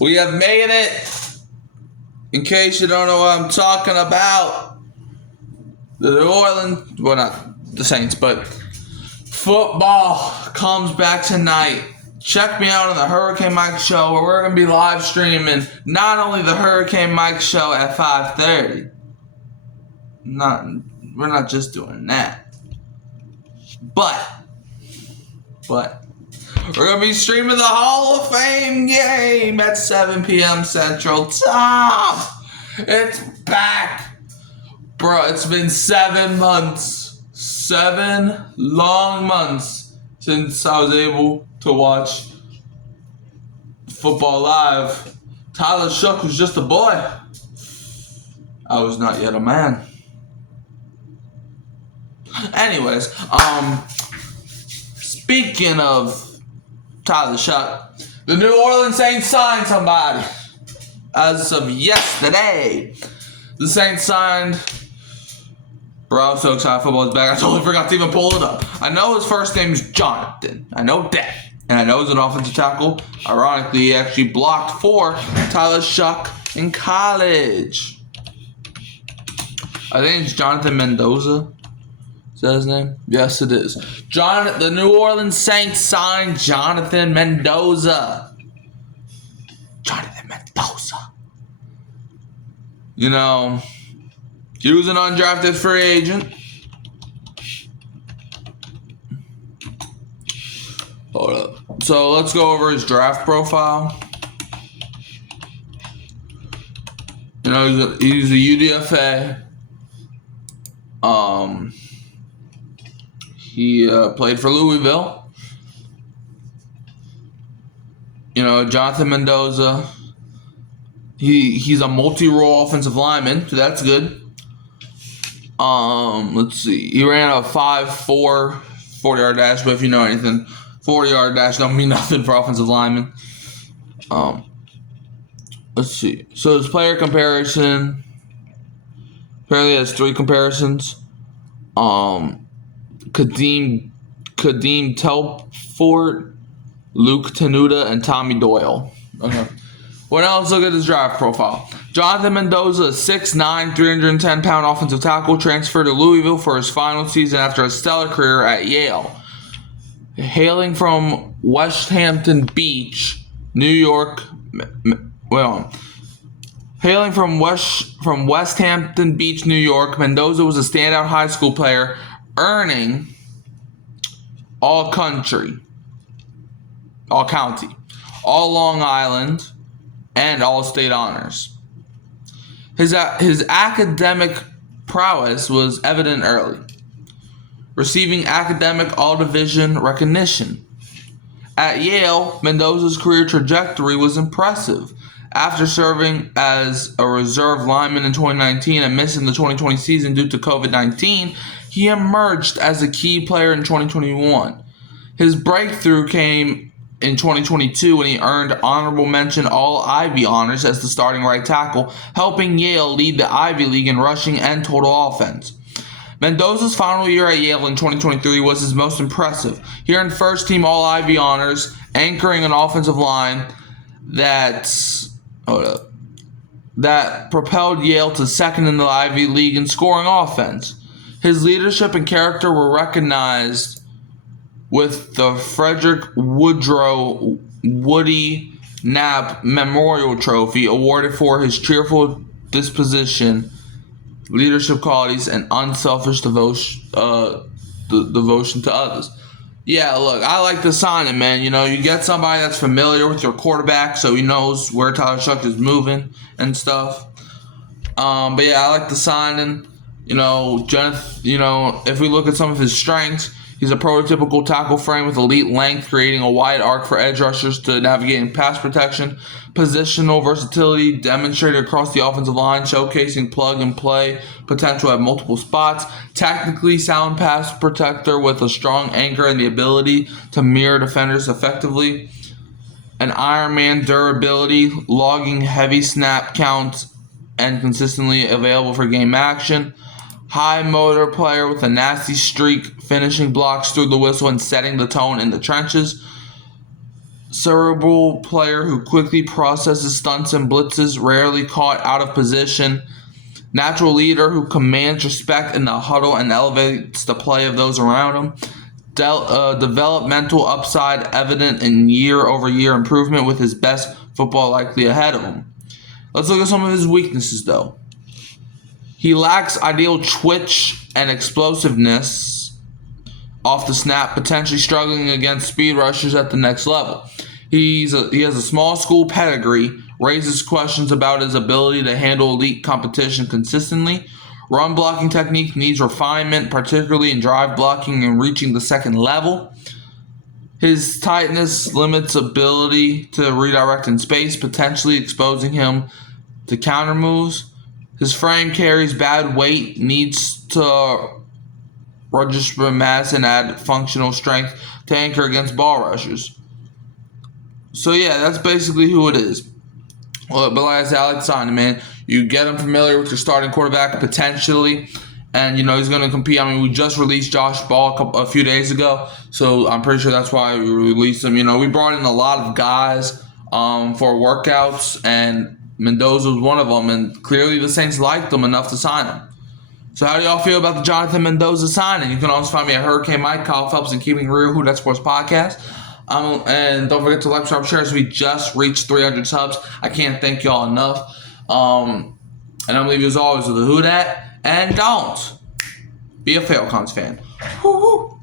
We have made it. In case you don't know what I'm talking about, the New Orleans, well, not the Saints, but football comes back tonight. Check me out on the Hurricane Mike Show, where we're going to be live streaming not only the Hurricane Mike Show at 5:30. We're not just doing that. But we're going to be streaming the Hall of Fame game at 7 p.m. Central Time. It's back. Bro, it's been 7 months. 7 long months since I was able to watch football live. Tyler Shook was just a boy. I was not yet a man. Anyways, speaking of Tyler Shook, the New Orleans Saints signed somebody. As of yesterday, the Saints signed... Bro, I'm so excited football's back. I totally forgot to even pull it up. I know his first name's Jonathan. I know that. And I know he's an offensive tackle. Ironically, he actually blocked for Tyler Shook in college. I think it's Jonathan Mendoza. Is that his name? Yes, it is. The New Orleans Saints signed Jonathan Mendoza. Jonathan Mendoza. You know... He was an undrafted free agent. Hold up. So let's go over his draft profile. You know, he's a UDFA. He played for Louisville. You know, Jonathan Mendoza. He's a multi-role offensive lineman, so that's good. Let's see. He ran a 5.4 40-yard dash, but if you know anything, 40-yard dash don't mean nothing for offensive linemen. Let's see. So his player comparison, apparently has 3 comparisons. Kadeem Telfort, Luke Tenuta, and Tommy Doyle. Okay. Well, now let's look at his draft profile. Jonathan Mendoza, 6'9", 310-pound offensive tackle, transferred to Louisville for his final season after a stellar career at Yale. Hailing from Westhampton Beach, New York. Hailing from Westhampton Beach, New York, Mendoza was a standout high school player, earning All-County, All Long Island, and All-State honors. His academic prowess was evident early, receiving academic all-division recognition. At Yale, Mendoza's career trajectory was impressive. After serving as a reserve lineman in 2019 and missing the 2020 season due to COVID-19, he emerged as a key player in 2021. His breakthrough came in 2022 when he earned honorable mention All-Ivy honors as the starting right tackle, helping Yale lead the Ivy League in rushing and total offense. Mendoza's final year at Yale in 2023 was his most impressive. He earned first-team All-Ivy honors, anchoring an offensive line that propelled Yale to second in the Ivy League in scoring offense. His leadership and character were recognized with the Frederick Woodrow Woody Knapp Memorial Trophy, awarded for his cheerful disposition, leadership qualities, and unselfish devotion to others. Yeah, look, I like the signing, man. You know, you get somebody that's familiar with your quarterback, so he knows where Tyler Shook is moving and stuff. But yeah, I like the signing. You know, if we look at some of his strengths, he's a prototypical tackle frame with elite length, creating a wide arc for edge rushers to navigate pass protection. Positional versatility demonstrated across the offensive line, showcasing plug-and-play potential at multiple spots. Tactically sound pass protector with a strong anchor and the ability to mirror defenders effectively. An Iron Man durability, logging heavy snap counts, and consistently available for game action. High motor player with a nasty streak, finishing blocks through the whistle and setting the tone in the trenches. cerebral player who quickly processes stunts and blitzes, rarely caught out of position. Natural leader who commands respect in the huddle and elevates the play of those around him. Developmental upside evident in year-over-year improvement with his best football likely ahead of him. Let's look at some of his weaknesses, though. He lacks ideal twitch and explosiveness off the snap, potentially struggling against speed rushers at the next level. He has a small school pedigree, raises questions about his ability to handle elite competition consistently. Run blocking technique needs refinement, particularly in drive blocking and reaching the second level. His tightness limits ability to redirect in space, potentially exposing him to counter moves. His frame carries bad weight, needs to register mass and add functional strength to anchor against ball rushers. So yeah, that's basically who it is. Well, but like I said, I like to sign him, man. You get him familiar with your starting quarterback potentially, and he's going to compete. I mean, we just released Josh Ball a few days ago, so I'm pretty sure that's why we released him. We brought in a lot of guys for workouts, and Mendoza was one of them, and clearly the Saints liked him enough to sign him. So how do y'all feel about the Jonathan Mendoza signing? You can also find me at Hurricane Mike, Kyle Phelps, and Keeping Real, Who That Sports Podcast. And don't forget to like, subscribe, share. So we just reached 300 subs. I can't thank y'all enough. And I'm leaving you as always with a Who Dat. And don't be a Falcons fan. Woo-hoo.